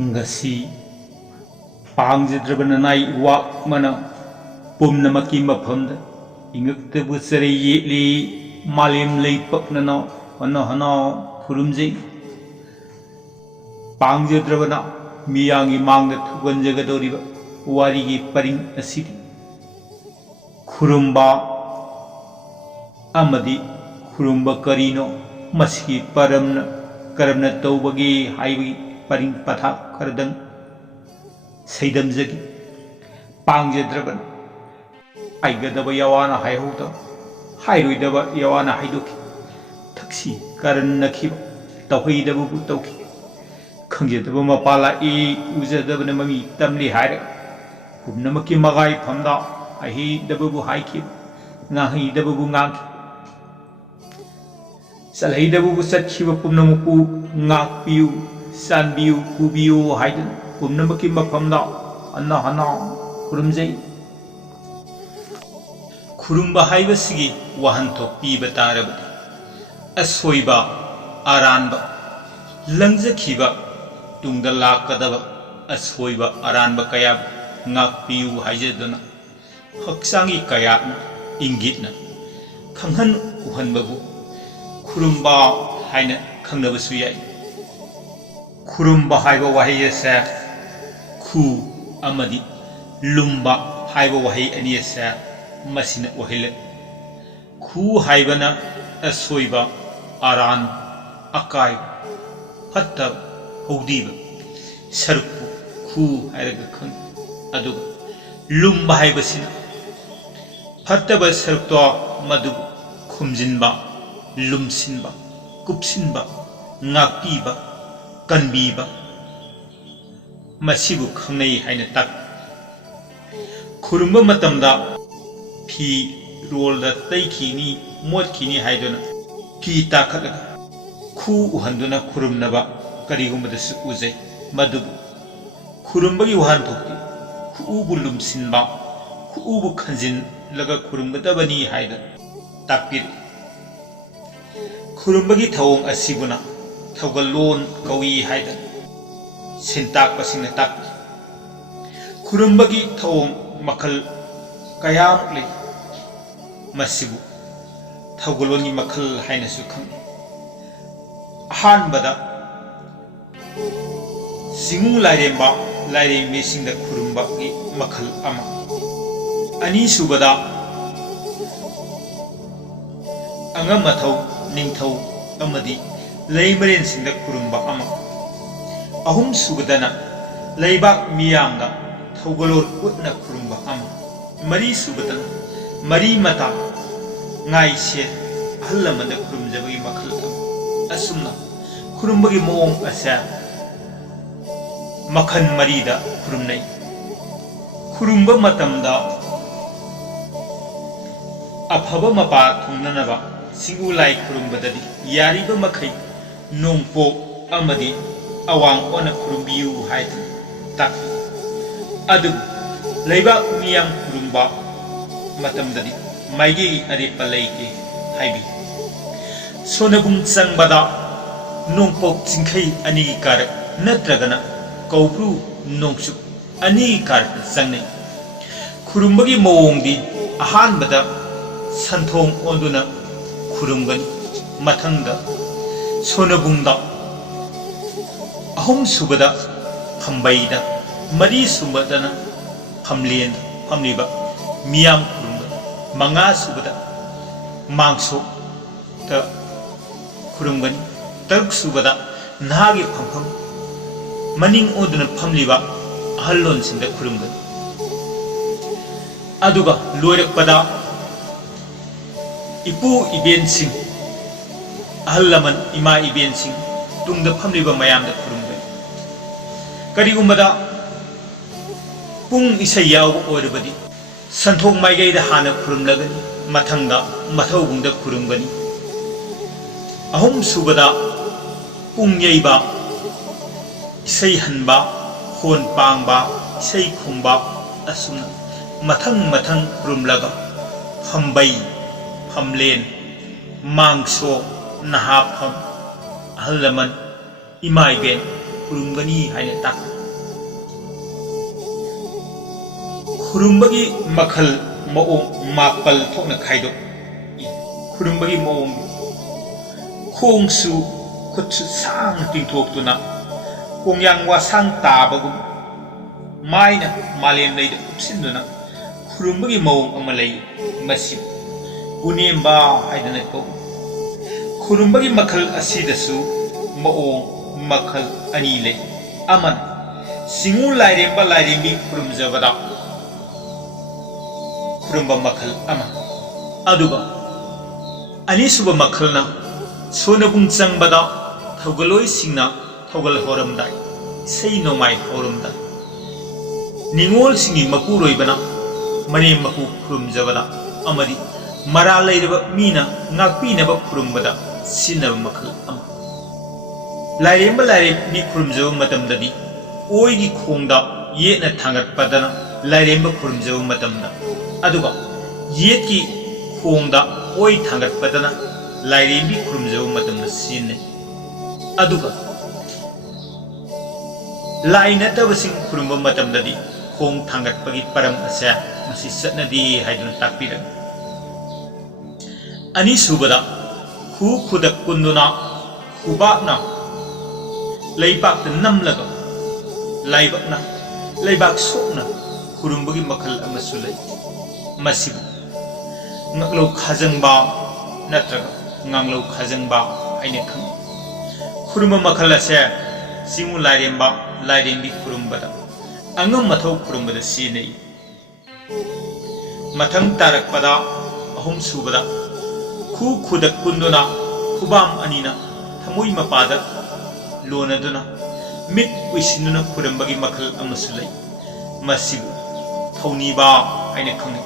ngasi Pangjadrababu nai wak mana pumnamaki maphamda ingaktabu sarai yetli malim leipaknano hana khurumjai Pangjadrabana miyamgi mangda thuganjagadoriba warigi paring asidi khurumba amadi khurumba karino masi karamna tawbagi haibi paring pathak kardang seidamjagi Pangjadrabana aigadaba yawana haihuda hairuidaba yawana haidoki taksi karannakhiba tawhaidabu tawki khangjadaba mapala e ujadabana mami tamli haira pumnamaki magai phamda ahi dababu haiki ngahi dababu ngaki salai dababu satchiba pumnamaku ngakpiu sanbiu pubiu haidan pumnamaki maphamda hanna khurumjai khurumba haibasigi wahanthok piba tarabadi asoiba aranba langjakhiba tungda lakadaba asoiba aranba kaya ngakpiu haijaduna haksangi kaya ingitna khanghan uhanbabu khurumba haina khangnabasu yai khurumba haiba wahiyasa khu amadi lumba haiba wahi aniyasa masina wahile khu haibana asoiba aran akai hatta haudiba sarku khu hairaga khang aduga lumba haibasina fattaba sarukto madu khumjinba lumsinba kupsinba ngakpiba kanbiba masibu khangnai haina tak khurumba matamda fi rolda taikini motkini haiduna fi takalaga khu uhanduna khurumnaba karigumadasu uzai madubu khurumbagi wahanthokti khu lumsinba khu khanjin laga khurumgadabani haida takpir khurumbagi thawong asibuna thawgalon kawi haida Shintakpa Shintak tak Khurumba Makhal kayam le masibu thawgaloni makhal haina su khang ahanbada singu lairembe singda khurumba gi makhal ama ani subada angamathau ningthau amadi leimaren singda khurumba ama ahum subadana leibak miyamda thawgalor utna khurumba ama mari subadana mari mata ngai se hallamada khurumjabagi makhal asumna khurumba moong asa makhan marida khurumnai khurumba matamda afaba mapa thungnanaba singulai khurumbadadi yariba makhai nongpo amadi awang ona khurumbiu haid tak adu leiba miyam khurumba matamdadi maigi arepa leike haibi sonabung changbada nongpok chingkhai ani kar natragana kaupru nongchu ani kar changnai khurumbagi moongdi ahanbada santhong onduna khurumgani mathangda sonabungda ahum subada khambaida mari subadana khamlen phamliba miyam khurumba manga subada mangso ta khurumgani taruk subada nagi phampham maning oduna phamliba ahallon sinda khurumgani aduga loirakpada ipu iben sing ahallaman ima iben sing tungda phamliba mayamda khurumgani karigumbada pung isai yaw oirabadi santhong maigaida hana khurumlagani mathangda mathawbungda khurumgani ahum subada pung yaiba isai hanba hon pangba isai khumba asumna mathang khurumlaga phambai phamlen mangso nahapham ahallaman imai ben khurumgani haina tak Khurumba Makhal Maong Mapal Thokna Kaido Khurumba Maong Khongsu Kutsu Sang Tingtok Tuna Kongyang Wasang Tabagum Maina Malian Lady Sinduna Khurumba Maong Amalay Masip Unemba Haidanako Khurumba Makhal Asidasu Maong Makhal Anile Aman Singu Lairemba Lairembi Khurumjabada Khurumba Makhal Ama Aduga Anisuba Makhalna Sonabung Changbada Thogaloi Singna Thogal Horamdai Say no my Horamdai Ningol Singi Makuroibana Mane Maku Khurumjabada Amadi Mara Lairaba Mina Nakpinaba Khurumbada Sinaba Makhal Ama Lairemba Lairembi Khurumjaba Matamdadi Oigi Khongda Yetna Thangat Padana Lairemba Khurumjaba Matamda Aduga Yetki Khongda Oi Thangat Padana Lairembi Khurumjaba Matamda Sinne Aduga Lai Natabasing Khurumba Matamdadi Khong Thangat Pagi Param Asya Masi Satnadi Haidun Takpiran Ani Subada Khu Khudak Kunduna Khubakna Laibak Namlaga Laibakna Laibak Sokna Khurumba Makhal Amasulay Masibu Ngaklo Khajangba Natraga Nganglo Khajangba Aine Khang Khurumba Makhal Asya Singu Lairemba Lairembi Khurumbada Angam Mathau Khurumbada Sinay Mathang Tarakpada Ahum Subada Khu Khudak Kunduna Khubam Anina Thamoi Mapada Lonaduna Mit Wishinuna Khurumba Makhal Amasulay Masibu Thoniba Aine Khang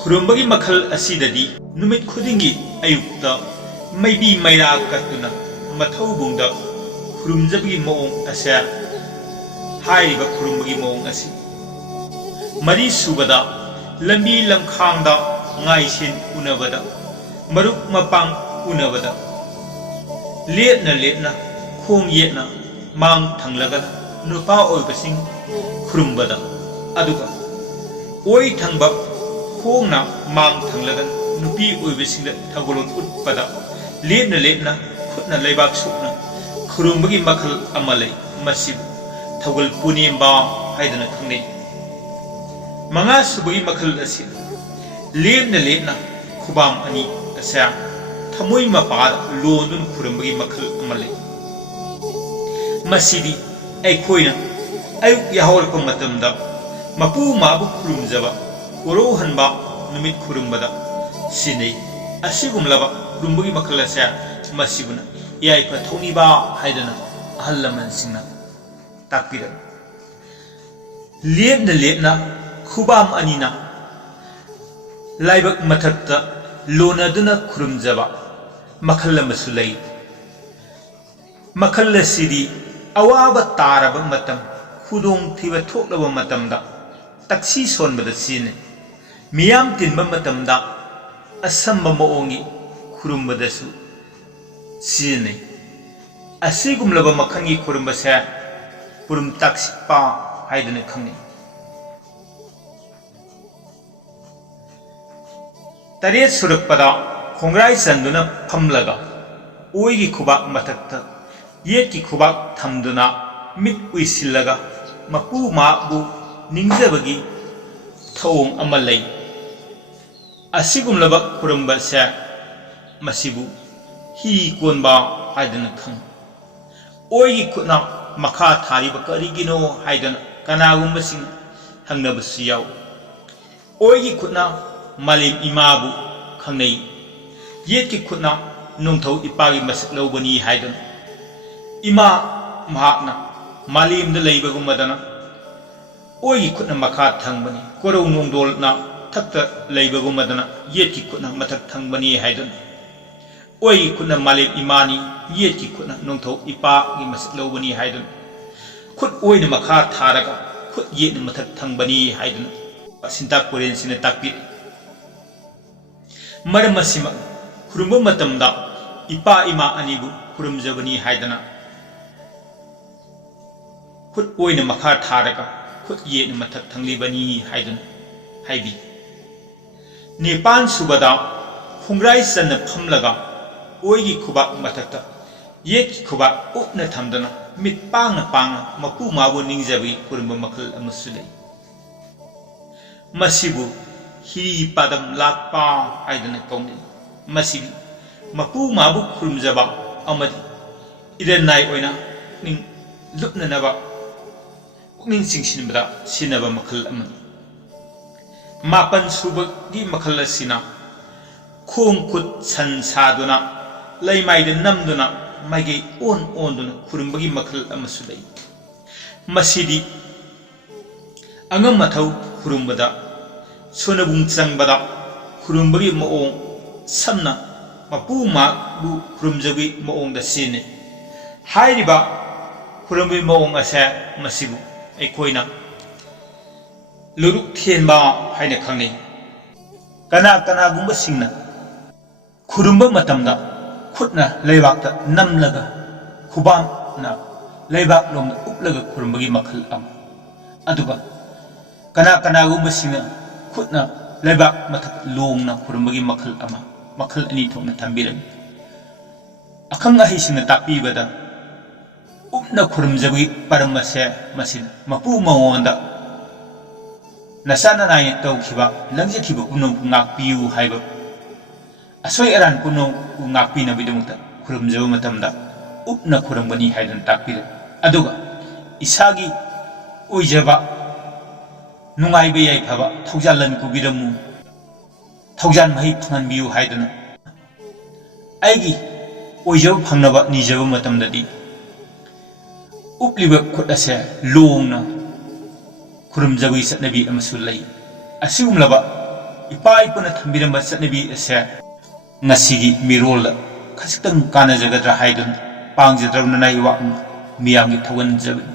Khurumba Makhal Asidadi Numit Khudingi Ayukta Maybe Maira Katuna Mathau Bungda Khurumjabagi Maong Asya Haiba Khurumba Maong Asi Mari Subada Lambi Lamkhangda Ngaishin Unabada Maruk Mapang Unabada Letna Khong Yetna Mang Thanglagada Nupa Oibasing Khurumbada Aduga Oi Thangba Khongna Mang Thanglagan Nupi Oibasing Thagolon Utpada Letna Khutna Laibak Sukna Khurumba Makhal Amalay Masib Thagol Punemba Haidana Khangnei Manga Subagi Makhal Asin Letna Khubam Ani Asya Thamoi Mapad Londun Khurumba Makhal Amalay Masidi Aikoina Ayuk Yahorpa Matamda Mapu Mabu Khurumjaba Oro Hanba Numit Khurumbada Sinay Asigumlaba Khurumba Makhal Asya Masibuna Yaipa Thoniba Haidana Ahallaman Singna Takpira Letna Khubam Anina Laibak Mathakta Lonaduna Khurumjaba Makhal Masulay Makhal Sidi Awaba Taraba Matam Khudong Thiba Thoklaba Matamda Taksi Sonbada Sine Miyam Tinba Matamda Asamba Maongi Khurumbadasu Sine Asigumlaba Makhangi Khurumbasa Purum Taksi Pa Haidana Khangni Tariat Surakpada Khongrai Sanduna Phamlaga Oigi Khubak Mathakta Yetki Khubak Thamduna Mit Uisillaga Mapu Mabu Ningjabagi Thawong Amalay Asigumlaba Khurumba Sa Masibu Hi Konba Haidana Khang Oigi Khutna Makha Thariba Karigino Haidana Kanagumbasin Hangnabasu Yaw Oigi Khutna Malim Imabu Khangnei Yetki Khutna Nungthau Ipagi Masak Lawbani Haidana Ima Mahakna Malim the Labogumadana Oigi Khutna Makha Thangbani Koro Nungdolna Takta Labogumadana Yetki Khutna Matak Thangbani Haidana Oigi Khutna Malim Imani Yetki Khutna Nungthau Ipagi Masak Lawbani Haidana Khut Oina Makha Tharaga Khut Yetna Matak Thangbani Haidana Shintak Purel Sina Takpi Maramasima Khurumba Matamda Ipa Ima Anibu Khurumjabani Haidana Khut Oina Makha Tharaga khut ye na mathak thanglibani haidun haibi Nepan subada khungrai sanna phamlaga oigi khubak mathakta yet khubak upna thamdana mit pang mapu mabu ningjabi khurumba makhal amusulai masibu hiri padam lakpa haidana kauni masibi mapu mabu khurumjaba amadi irenai oina ning lupna naba ning singsinbada sinaba makhal amani mapan subagi makhal asina khong khut san saduna leimaida namduna maige on duna khurumbagi makhal amasulai masidi angam mathau khurumbada sonabung changbada khurumbagi maong samna mapu ma bu khurumjagi maong da sine hairiba khurumbi maong ase masibu aikoina luruk thienba haina khangni kana gumba singna khurumba matamda khutna leibakta namlaga khubam na leibak lomna uplaga khurumbagi makhal am aduga kana gumba singna khutna leibak mathak longna khurumbagi makhal ama makhal ani thokna thambiram akhang ahi singna takpibada upna khurumjagi paramase masin mapu maonda nasana nai tawkhiba langjakhiba kunong ngakpiu haiba asoi aran kunong ngakpina bidumta khurumjaba matamda upna khurumgani haidan takpira aduga isagi oijaba nungaibe yai phaba thaujalan kubiramu thaujan mahi phanganbiu haidana aigi oijaba phangnaba nijaba matamdadi upliba khutase longna khurumjagi satnabi amasulai asigumlaba ipai puna thambiramba satnabi ase ngasigi mirol khasitang kana jagadra haidun Pangjadrababu nai wa miyamgi thawan jabi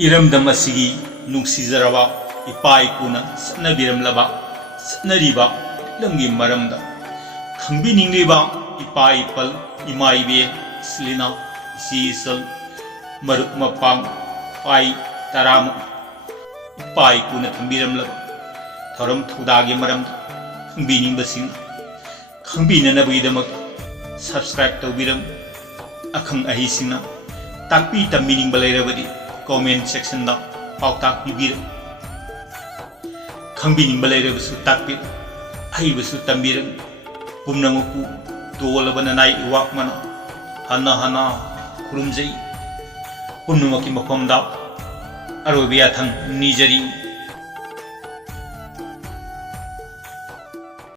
iramdam asigi nungsijaraba ipai puna satnabiramlaba satnariba lamgi maramda khangbiningliba ipai pal imaibe slina sisal maruk mapang pai taram pai kuna thambiramlaba thoram thudagi maram khangbiningbasing khangbininabagidamag subscribe tawbiram akhang ahisingna takpi tambiningbal leirabadi comment section da pautak bibir khangbiningbal leirabasu takpi ahibasu tambiram pumnamuku dolabana nai iwakmana hanna khurumjai pumnamaki maphamda arobiya thang nijari